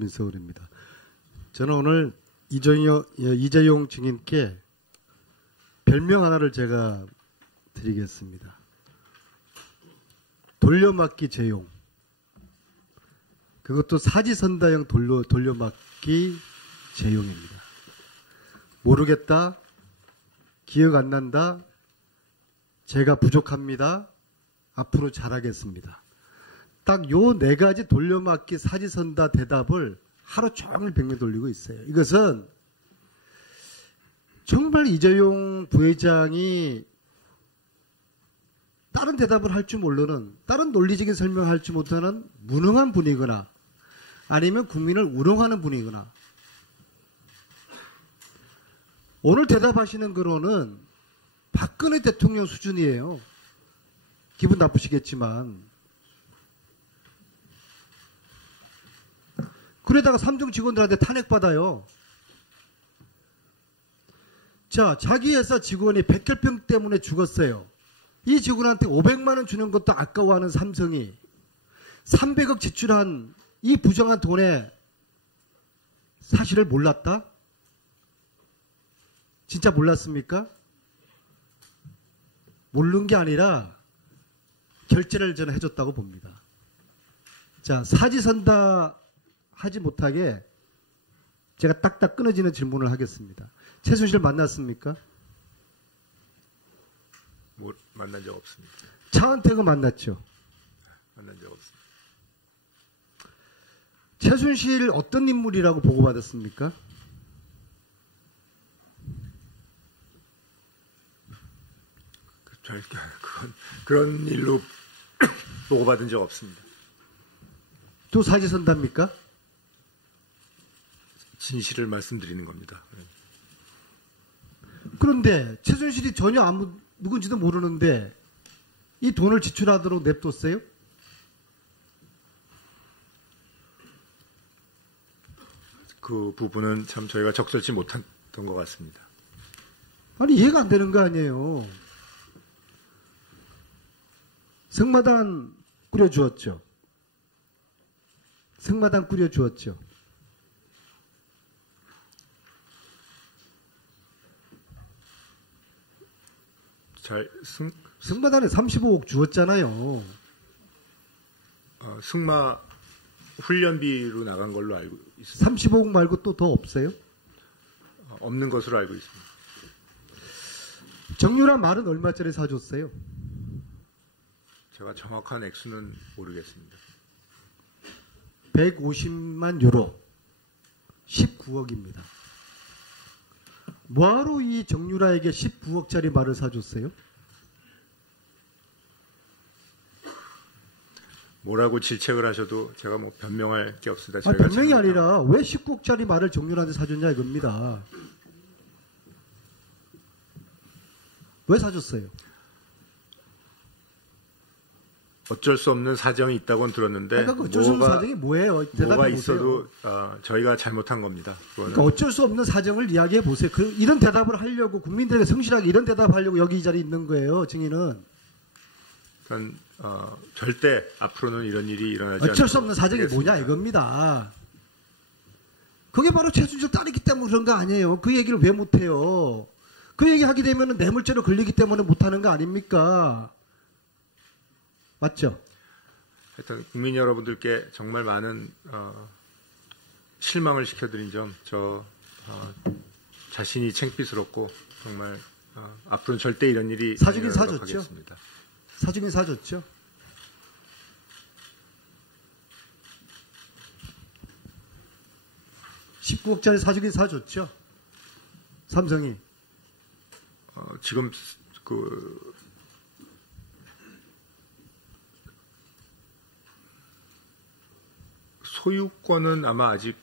민서울입니다. 저는 오늘 이재용 증인께 별명 하나를 제가 드리겠습니다. 돌려막기 재용. 그것도 사지선다형 돌려막기 재용입니다. 모르겠다. 기억 안 난다. 제가 부족합니다. 앞으로 잘하겠습니다. 딱 요 네 가지 돌려막기 사지선다 대답을 하루 종일 뱅뱅 돌리고 있어요. 이것은 정말 이재용 부회장이 다른 대답을 할 줄 모르는, 다른 논리적인 설명을 할 줄 못하는 무능한 분이거나 아니면 국민을 우롱하는 분이거나, 오늘 대답하시는 거로는 박근혜 대통령 수준이에요. 기분 나쁘시겠지만. 그러다가 삼중 직원들한테 탄핵받아요. 자, 자기 회사 직원이 백혈병 때문에 죽었어요. 이 직원한테 500만 원 주는 것도 아까워하는 삼성이 300억 지출한 이 부정한 돈의 사실을 몰랐다? 진짜 몰랐습니까? 모르는 게 아니라 결제를 저는 해줬다고 봅니다. 자, 사지선다 하지 못하게 제가 딱딱 끊어지는 질문을 하겠습니다. 최순실 만났습니까? 만난 적 없습니다. 차은택은 만났죠? 만난 적 없습니다. 최순실 어떤 인물이라고 보고받았습니까? 그런 일로 보고받은 적 없습니다. 또 사지선다입니까? 진실을 말씀드리는 겁니다. 그런데 최순실이 전혀 누군지도 모르는데 이 돈을 지출하도록 냅뒀어요? 그 부분은 참 저희가 적절치 못했던 것 같습니다. 아니, 이해가 안 되는 거 아니에요. 승마단 꾸려주었죠. 승마단 꾸려주었죠. 승마단에 35억 주었잖아요. 승마 훈련비로 나간 걸로 알고 있습니다. 35억 말고 또 더 없어요? 없는 것으로 알고 있습니다. 정유라 말은 얼마짜리 사줬어요? 제가 정확한 액수는 모르겠습니다. 150만 유로, 19억입니다. 뭐하러 이 정유라에게 19억짜리 말을 사줬어요? 뭐라고 질책을 하셔도 제가 뭐 변명할 게 없습니다. 변명이 아니라 왜 19억짜리 말을 정유라한테 사줬냐 이겁니다. 왜 사줬어요? 어쩔 수 없는 사정이 있다고는 들었는데, 그러니까 어쩔 수 없는 사정이 뭐예요? 뭐가 있어도 저희가 잘못한 겁니다. 그러니까 어쩔 수 없는 사정을 이야기해 보세요. 이런 대답을 하려고, 국민들에게 성실하게 이런 대답을 하려고 여기 이 자리에 있는 거예요. 증인은. 그러니까 절대 앞으로는 이런 일이 일어나지 않도록 어쩔 수 없는 사정이 하겠습니다. 뭐냐 이겁니다. 그게 바로 최순실 딸이기 때문에 그런 거 아니에요. 그 얘기를 왜 못해요? 그 얘기 하게 되면 뇌물죄로 걸리기 때문에 못하는 거 아닙니까? 맞죠? 하여튼 국민 여러분들께 정말 많은 실망을 시켜드린 점, 자신이 창피스럽고 정말 앞으로는 절대 이런 일이 사주긴 아니도록 사줬죠. 하겠습니다. 사주긴 사줬죠. (19억짜리) 사주긴 사줬죠. 삼성이. 지금 소유권은 아마 아직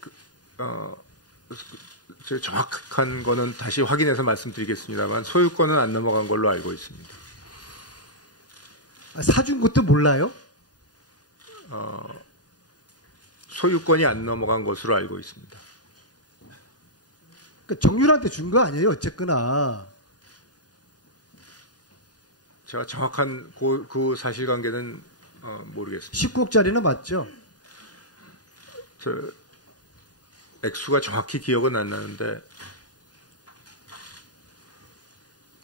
제가 정확한 거는 다시 확인해서 말씀드리겠습니다만 소유권은 안 넘어간 걸로 알고 있습니다. 사준 것도 몰라요? 소유권이 안 넘어간 것으로 알고 있습니다. 그러니까 정유라한테 준 거 아니에요? 어쨌거나. 제가 정확한 그 사실관계는 모르겠습니다. 19억짜리는 맞죠? 액수가 정확히 기억은 안 나는데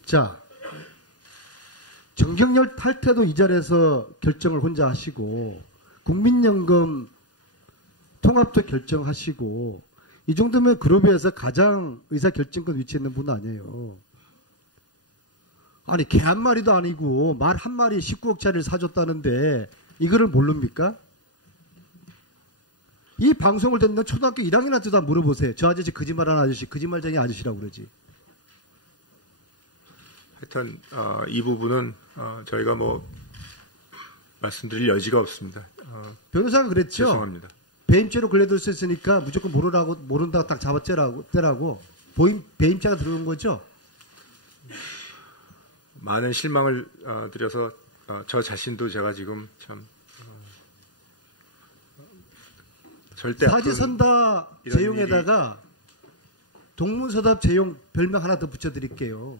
자, 정경열 탈퇴도 이 자리에서 결정을 혼자 하시고 국민연금 통합도 결정하시고 이 정도면 그룹에서 가장 의사결정권 위치에 있는 분 아니에요. 아니 개 한 마리도 아니고 말 한 마리 19억짜리를 사줬다는데 이거를 모릅니까? 이 방송을 듣는 초등학교 1학년한테도 다 물어보세요. 저 아저씨 거짓말하는 아저씨, 거짓말쟁이 아저씨라고 그러지. 하여튼 이 부분은 저희가 뭐 말씀드릴 여지가 없습니다. 변호사가 그랬죠. 죄송합니다. 배임죄로 걸려들었으니까 무조건 모른다고 딱 잡았대라고 배임죄가 들어온 거죠. 많은 실망을 드려서 저 자신도 제가 지금 참 절대 사지선다 재용에다가 동문서답 재용 별명 하나 더 붙여드릴게요.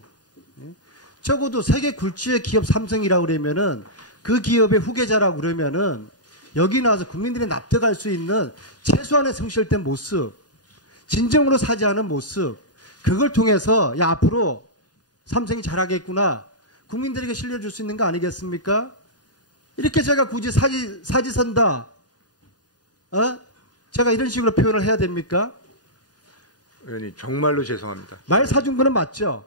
적어도 세계 굴지의 기업 삼성이라고 그러면은 그 기업의 후계자라고 그러면은 여기 나와서 국민들이 납득할 수 있는 최소한의 성실된 모습, 진정으로 사죄하는 모습, 그걸 통해서 야 앞으로 삼성이 잘하겠구나 국민들에게 실려줄 수 있는 거 아니겠습니까? 이렇게 제가 굳이 사지선다 제가 이런 식으로 표현을 해야 됩니까? 의원님 정말로 죄송합니다. 말 사준 거는 맞죠?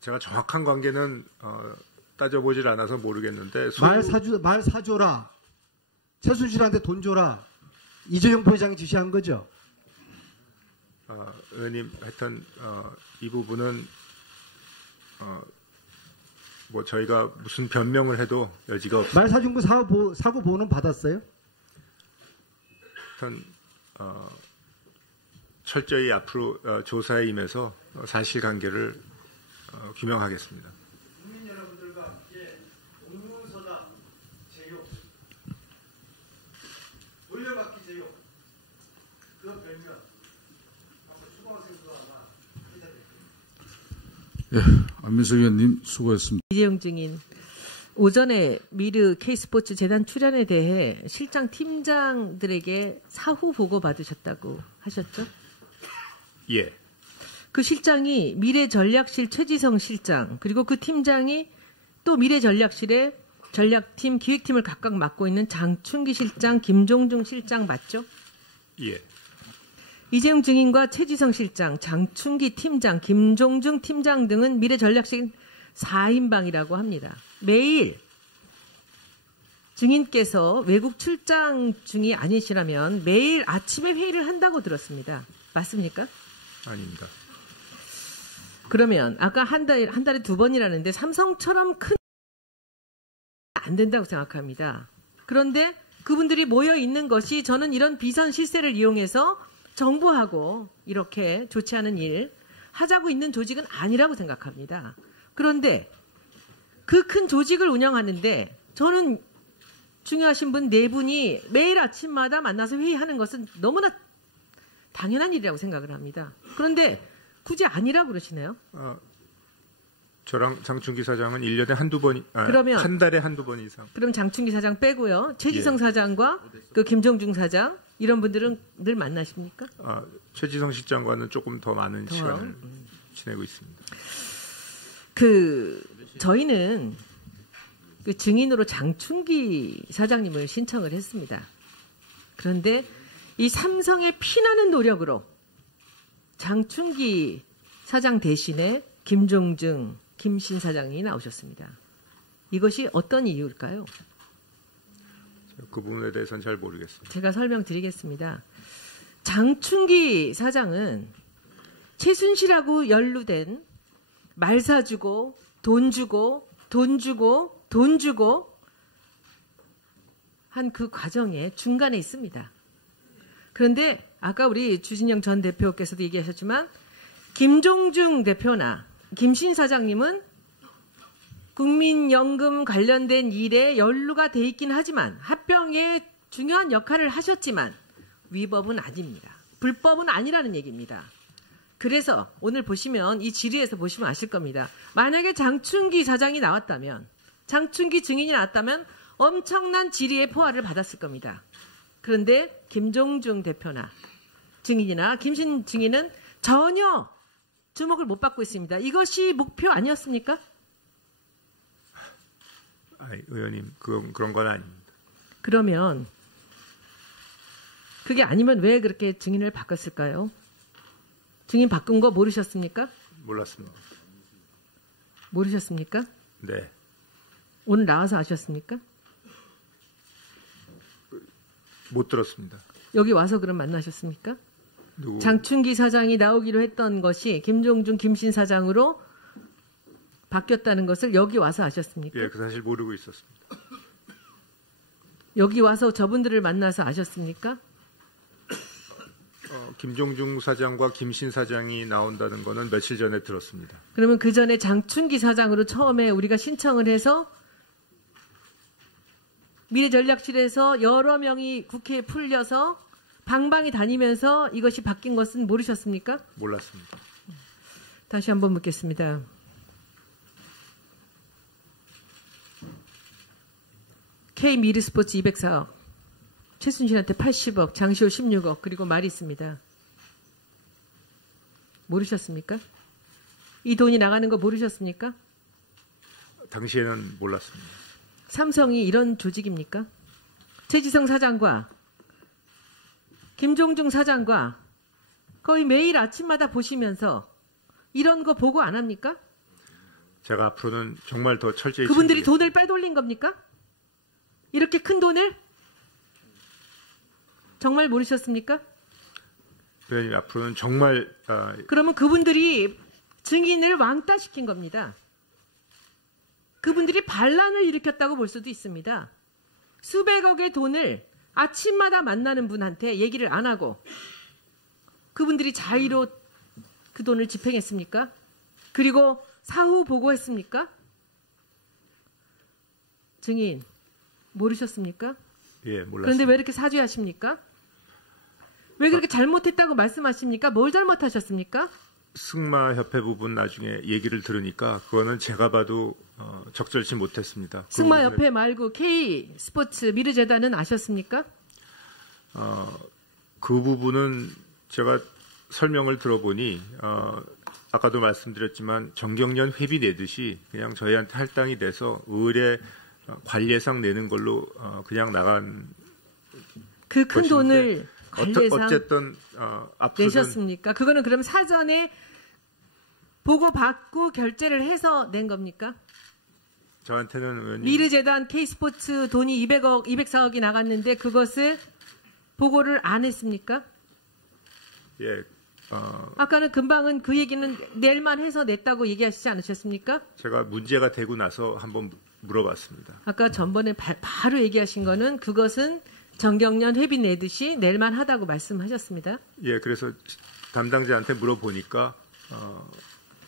제가 정확한 관계는 따져보질 않아서 모르겠는데 말 사줘라. 최순실한테 돈 줘라. 이재용 부회장이 지시한 거죠. 의원님 하여튼 이 부분은 뭐 저희가 무슨 변명을 해도 여지가 없습니다. 말 사준 거 사고 보호는 받았어요? 하여튼 철저히 앞으로 조사에 임해서 사실관계를 규명하겠습니다. 국민 여러분들과 함께 동문서답 제용, 돌려받기 제용, 그 별명 한번 수고하신 거 하나 기다릴게요. 안민석 의원님 수고했습니다. 이재용 증인, 오전에 미르 K스포츠 재단 출연에 대해 실장 팀장들에게 사후 보고 받으셨다고 하셨죠? 예. 그 실장이 미래전략실 최지성 실장, 그리고 그 팀장이 또 미래전략실의 전략팀, 기획팀을 각각 맡고 있는 장충기 실장, 김종중 실장 맞죠? 예. 이재용 증인과 최지성 실장, 장충기 팀장, 김종중 팀장 등은 미래전략실 4인방이라고 합니다. 매일 증인께서 외국 출장 중이 아니시라면 매일 아침에 회의를 한다고 들었습니다. 맞습니까? 아닙니다. 그러면 아까 한 달에 2번이라는데 삼성처럼 큰 안 된다고 생각합니다. 그런데 그분들이 모여 있는 것이 저는 이런 비선 실세를 이용해서 정부하고 이렇게 좋지 않은 일 하자고 있는 조직은 아니라고 생각합니다. 그런데 그 큰 조직을 운영하는데 저는 중요하신 분 4분이 매일 아침마다 만나서 회의하는 것은 너무나 당연한 일이라고 생각을 합니다. 그런데 굳이 아니라고 그러시네요. 저랑 장충기 사장은 1년에 한두 번, 그러면 한 달에 한두 번 이상. 그럼 장충기 사장 빼고요. 최지성 사장과 그 김종중 사장 이런 분들은 늘 만나십니까? 최지성 실장과는 조금 더 많은 시간을 지내고 있습니다. 저희는 그 증인으로 장충기 사장님을 신청을 했습니다. 그런데 이 삼성의 피나는 노력으로 장충기 사장 대신에 김종중, 김신 사장이 나오셨습니다. 이것이 어떤 이유일까요? 그 부분에 대해서는 잘 모르겠습니다. 제가 설명드리겠습니다. 장충기 사장은 최순실하고 연루된 말 사주고 돈 주고 돈 주고 돈 주고 한 그 과정에 중간에 있습니다. 그런데 아까 우리 주진영 전 대표께서도 얘기하셨지만 김종중 대표나 김신 사장님은 국민연금 관련된 일에 연루가 돼 있긴 하지만 합병에 중요한 역할을 하셨지만 위법은 아닙니다. 불법은 아니라는 얘기입니다. 그래서 오늘 보시면 이 질의에서 보시면 아실 겁니다. 만약에 장충기 사장이 나왔다면 장충기 증인이 나왔다면 엄청난 질의의 포화를 받았을 겁니다. 그런데 김종중 대표나 증인이나 김신 증인은 전혀 주목을 못 받고 있습니다. 이것이 목표 아니었습니까? 의원님, 그런 건 아닙니다. 그러면 그게 아니면 왜 그렇게 증인을 바꿨을까요? 증인 바꾼 거 모르셨습니까? 몰랐습니다. 모르셨습니까? 네. 오늘 나와서 아셨습니까? 못 들었습니다. 여기 와서 그럼 만나셨습니까? 누구? 장충기 사장이 나오기로 했던 것이 김종중 김신 사장으로 바뀌었다는 것을 여기 와서 아셨습니까? 예, 그 사실 모르고 있었습니다. 여기 와서 저분들을 만나서 아셨습니까? 김종중 사장과 김신 사장이 나온다는 거는 며칠 전에 들었습니다. 그러면 그 전에 장충기 사장으로 처음에 우리가 신청을 해서 미래전략실에서 여러 명이 국회에 풀려서 방방이 다니면서 이것이 바뀐 것은 모르셨습니까? 몰랐습니다. 다시 한번 묻겠습니다. K미르스포츠 204억, 최순실한테 80억, 장시호 16억, 그리고 말이 있습니다. 모르셨습니까? 이 돈이 나가는 거 모르셨습니까? 당시에는 몰랐습니다. 삼성이 이런 조직입니까? 최지성 사장과 김종중 사장과 거의 매일 아침마다 보시면서 이런 거 보고 안 합니까? 제가 앞으로는 정말 더 철저히 그분들이 챙기겠습니다. 돈을 빼돌린 겁니까? 이렇게 큰 돈을? 정말 모르셨습니까? 의원님, 앞으로는 정말 그러면 그분들이 증인을 왕따시킨 겁니다. 그분들이 반란을 일으켰다고 볼 수도 있습니다. 수백억의 돈을 아침마다 만나는 분한테 얘기를 안 하고 그분들이 자의로 그 돈을 집행했습니까? 그리고 사후 보고했습니까? 증인 모르셨습니까? 예, 몰랐습니다. 그런데 왜 이렇게 사죄하십니까? 왜 그렇게 잘못했다고 말씀하십니까? 뭘 잘못하셨습니까? 승마협회 부분 나중에 얘기를 들으니까 그거는 제가 봐도 적절치 못했습니다. 승마협회 말고 K스포츠 미르재단은 아셨습니까? 그 부분은 제가 설명을 들어보니 아까도 말씀드렸지만 정경련 회비 내듯이 그냥 저희한테 할당이 돼서 의뢰 관례상 내는 걸로 그냥 나간 그 큰 것인데 돈을 관례상 어쨌든 앞으로는 내셨습니까? 그거는 그럼 사전에 보고받고 결제를 해서 낸 겁니까? 저한테는 의원님 미르재단 K스포츠 돈이 200억, 204억이 나갔는데 그것을 보고를 안 했습니까? 예, 아까는 금방은 그 얘기는 낼만 해서 냈다고 얘기하시지 않으셨습니까? 제가 문제가 되고 나서 한번 물어봤습니다. 아까 전번에 바로 얘기하신 거는 그것은 정경련 회비 내듯이 낼만 하다고 말씀하셨습니다. 예, 그래서 담당자한테 물어보니까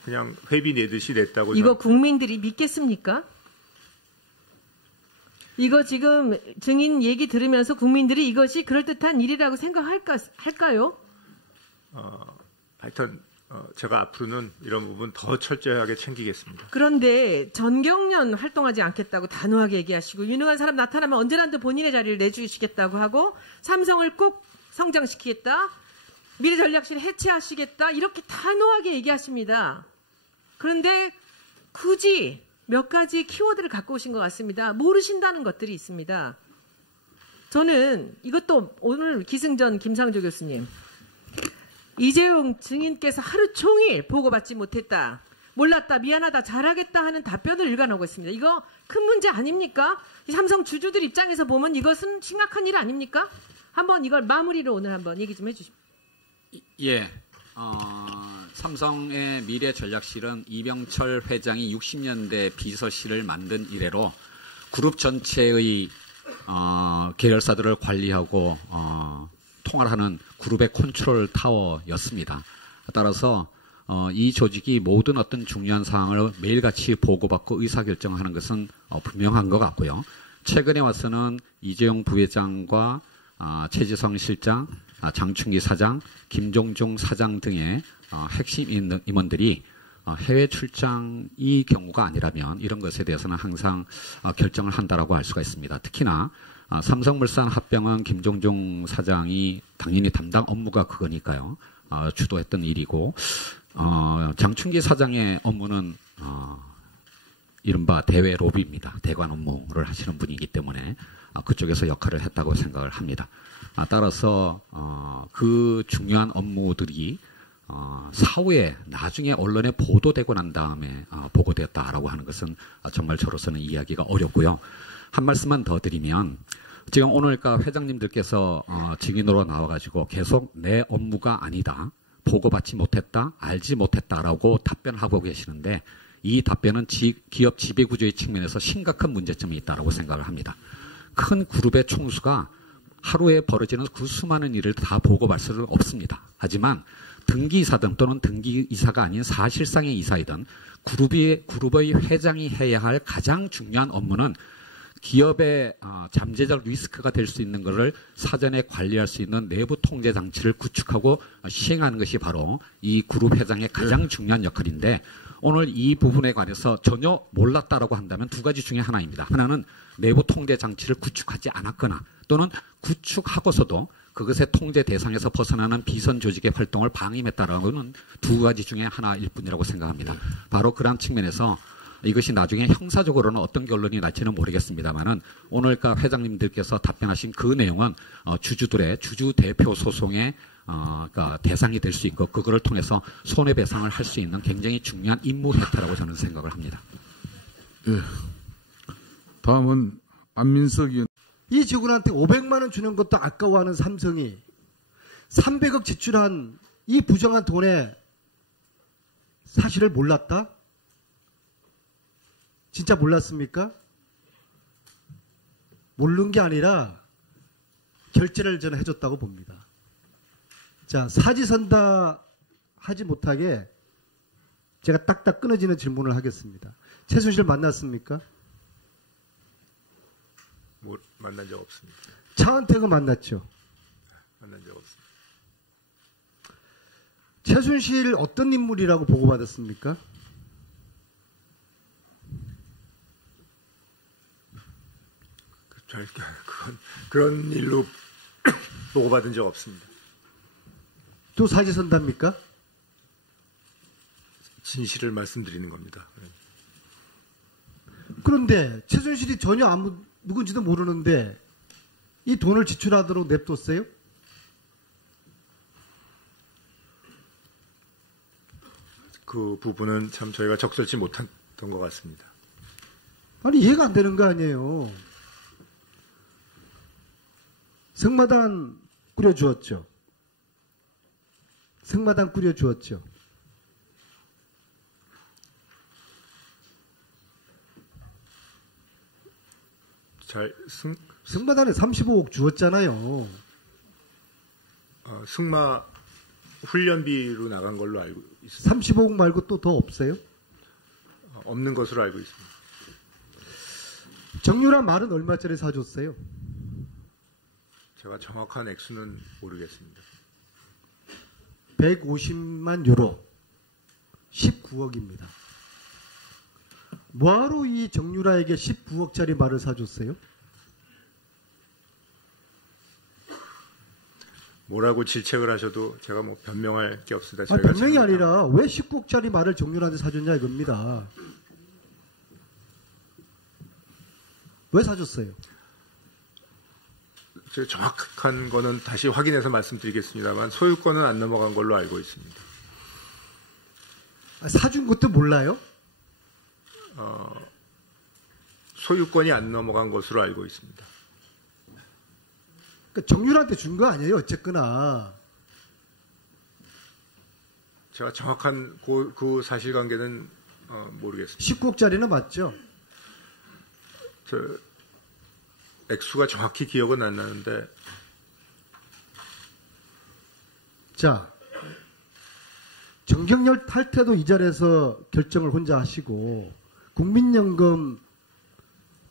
그냥 회비 내듯이 냈다고. 이거 국민들이 믿겠습니까? 이거 지금 증인 얘기 들으면서 국민들이 이것이 그럴듯한 일이라고 생각할까요? 하여튼 제가 앞으로는 이런 부분 더 철저하게 챙기겠습니다. 그런데 전경련 활동하지 않겠다고 단호하게 얘기하시고 유능한 사람 나타나면 언제라도 본인의 자리를 내주시겠다고 하고 삼성을 꼭 성장시키겠다. 미래전략실 해체하시겠다. 이렇게 단호하게 얘기하십니다. 그런데 굳이 몇 가지 키워드를 갖고 오신 것 같습니다. 모르신다는 것들이 있습니다. 저는 이것도 오늘 기승전 김상조 교수님, 이재용 증인께서 하루 종일 보고받지 못했다, 몰랐다, 미안하다, 잘하겠다 하는 답변을 일관하고 있습니다. 이거 큰 문제 아닙니까? 삼성 주주들 입장에서 보면 이것은 심각한 일 아닙니까? 한번 이걸 마무리로 오늘 한번 얘기 좀 해주십시오. 예. 삼성의 미래전략실은 이병철 회장이 60년대 비서실을 만든 이래로 그룹 전체의 계열사들을 관리하고 통화를 하는 그룹의 컨트롤 타워였습니다. 따라서 이 조직이 모든 어떤 중요한 사항을 매일같이 보고받고 의사결정하는 것은 분명한 것 같고요. 최근에 와서는 이재용 부회장과 최지성 실장, 장충기 사장, 김종중 사장 등의 핵심 임원들이 해외 출장이 경우가 아니라면 이런 것에 대해서는 항상 결정을 한다라고 할 수가 있습니다. 특히나 삼성물산 합병은 김종중 사장이 당연히 담당 업무가 그거니까요. 주도했던 일이고 장충기 사장의 업무는 이른바 대외 로비입니다. 대관 업무를 하시는 분이기 때문에 그쪽에서 역할을 했다고 생각을 합니다. 따라서 그 중요한 업무들이 사후에 나중에 언론에 보도되고 난 다음에 보고되었다라고 하는 것은 정말 저로서는 이해하기가 어렵고요. 한 말씀만 더 드리면 지금 오늘까 회장님들께서 증인으로 나와가지고 계속 내 업무가 아니다, 보고받지 못했다, 알지 못했다라고 답변하고 계시는데 이 답변은 기업 지배구조의 측면에서 심각한 문제점이 있다고 생각을 합니다. 큰 그룹의 총수가 하루에 벌어지는 그 수많은 일을 다 보고받을 수는 없습니다. 하지만 등기이사든 또는 등기이사가 아닌 사실상의 이사이든 그룹의 회장이 해야 할 가장 중요한 업무는 기업의 잠재적 리스크가 될 수 있는 것을 사전에 관리할 수 있는 내부 통제 장치를 구축하고 시행하는 것이 바로 이 그룹 회장의 가장 중요한 역할인데 오늘 이 부분에 관해서 전혀 몰랐다라고 한다면 두 가지 중에 하나입니다. 하나는 내부 통제 장치를 구축하지 않았거나 또는 구축하고서도 그것의 통제 대상에서 벗어나는 비선 조직의 활동을 방임했다라고는 두 가지 중에 하나일 뿐이라고 생각합니다. 바로 그러한 측면에서 이것이 나중에 형사적으로는 어떤 결론이 날지는 모르겠습니다만은 오늘까 회장님들께서 답변하신 그 내용은 주주들의 주주 대표 소송의 그러니까 대상이 될 수 있고 그거를 통해서 손해배상을 할 수 있는 굉장히 중요한 임무 혜택이라고 저는 생각을 합니다. 예. 다음은 안민석 의원. 이 직원한테 500만 원 주는 것도 아까워하는 삼성이 300억 지출한 이 부정한 돈의 사실을 몰랐다? 진짜 몰랐습니까? 모르는 게 아니라 결제를 저는 해줬다고 봅니다. 자, 사지선다 하지 못하게 제가 딱딱 끊어지는 질문을 하겠습니다. 최순실 만났습니까? 만난 적 없습니다. 차은택은 만났죠. 만난 적 없습니다. 최순실 어떤 인물이라고 보고받았습니까? 그런 일로 보고받은 적 없습니다. 또 사지선답니까? 진실을 말씀드리는 겁니다. 그런데 최순실이 전혀 누군지도 모르는데 이 돈을 지출하도록 냅뒀어요? 그 부분은 참 저희가 적절치 못했던 것 같습니다. 아니 이해가 안 되는 거 아니에요. 승마단 꾸려주었죠. 승마단 꾸려주었죠. 승마단에 35억 주었잖아요. 승마 훈련비로 나간 걸로 알고 있습니다. 35억 말고 또 더 없어요? 없는 것으로 알고 있습니다. 정유라 말은 얼마짜리 사줬어요? 제가 정확한 액수는 모르겠습니다. 150만 유로 19억입니다. 뭐하러 이 정유라에게 19억짜리 말을 사줬어요? 뭐라고 질책을 하셔도 제가 뭐 변명할 게 없습니다. 변명이 아니라 왜 19억짜리 말을 정유라한테 사줬냐 이겁니다. 왜 사줬어요? 제가 정확한 거는 다시 확인해서 말씀드리겠습니다만 소유권은 안 넘어간 걸로 알고 있습니다. 사준 것도 몰라요? 소유권이 안 넘어간 것으로 알고 있습니다. 그러니까 정유라한테 준 거 아니에요? 어쨌거나. 제가 정확한 그 사실관계는 모르겠습니다. 19억짜리는 맞죠? 액수가 정확히 기억은 안 나는데. 자, 정경열 탈퇴도 이 자리에서 결정을 혼자 하시고 국민연금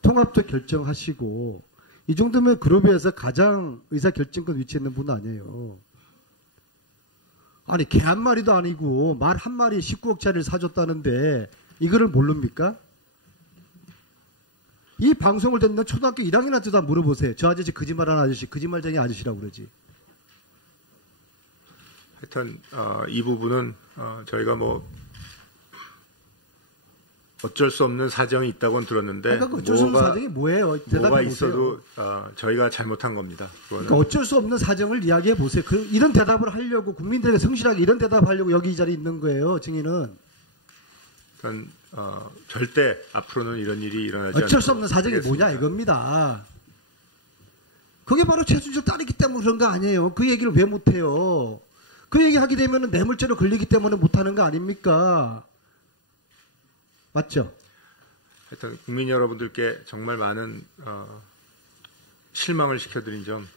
통합도 결정하시고 이 정도면 그룹에서 가장 의사결정권 위치에 있는 분 아니에요. 아니 개 한 마리도 아니고 말 한 마리 19억짜리를 사줬다는데 이거를 모릅니까? 이 방송을 듣는 초등학교 1학년한테도 다 물어보세요. 저 아저씨 거짓말하는 아저씨, 거짓말쟁이 아저씨라고 그러지. 하여튼 이 부분은 저희가 뭐 어쩔 수 없는 사정이 있다고는 들었는데 그러니까 어쩔 수 없는 사정이 뭐예요? 뭐가 대답해 있어도 보세요. 저희가 잘못한 겁니다. 그러니까 어쩔 수 없는 사정을 이야기해 보세요. 이런 대답을 하려고 국민들에게 성실하게 이런 대답하려고 여기 이 자리에 있는 거예요. 증인은. 일단 절대 앞으로는 이런 일이 일어나지 어쩔 수 없는 사정이 않겠습니다. 뭐냐 이겁니다. 그게 바로 최순실 딸이기 때문에 그런 거 아니에요. 그 얘기를 왜 못해요? 그 얘기 하게 되면 뇌물죄로 걸리기 때문에 못하는 거 아닙니까? 맞죠? 하여튼 국민 여러분들께 정말 많은 실망을 시켜드린 점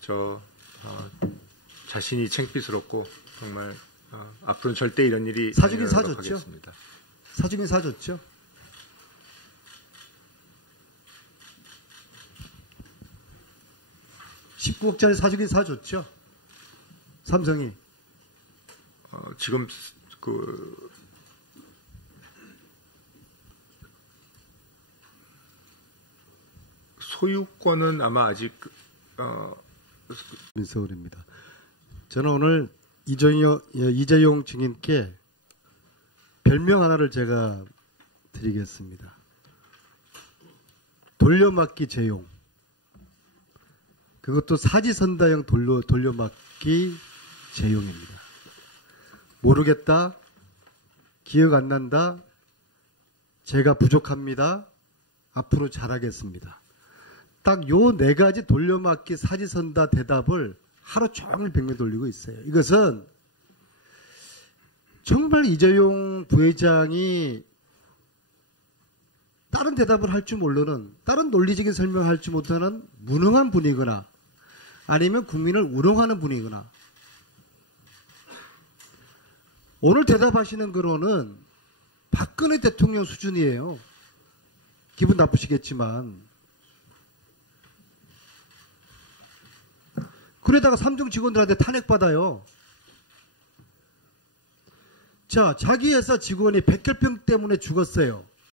자신이 창피스럽고 정말 앞으로는 절대 이런 일이 사주긴 일어나도록 사줬죠. 하겠습니다. 사주긴 사줬죠. (19억짜리) 사주긴 사줬죠. 삼성이. 지금 그 소유권은 아마 아직 민서울입니다. 저는 오늘 이재용 증인께 별명 하나를 제가 드리겠습니다. 돌려막기 재용. 그것도 사지선다형 돌려막기 재용입니다. 모르겠다. 기억 안 난다. 제가 부족합니다. 앞으로 잘하겠습니다. 딱 요 네 가지 돌려막기 사지선다 대답을 하루 종일 백미 돌리고 있어요. 이것은 정말 이재용 부회장이 다른 대답을 할 줄 모르는, 다른 논리적인 설명을 할 줄 못하는 무능한 분이거나 아니면 국민을 우롱하는 분이거나, 오늘 대답하시는 거로는 박근혜 대통령 수준이에요. 기분 나쁘시겠지만. 그러다가 삼성 직원들한테 탄핵받아요. 자, 자기 회사 직원이 백혈병 때문에 죽었어요.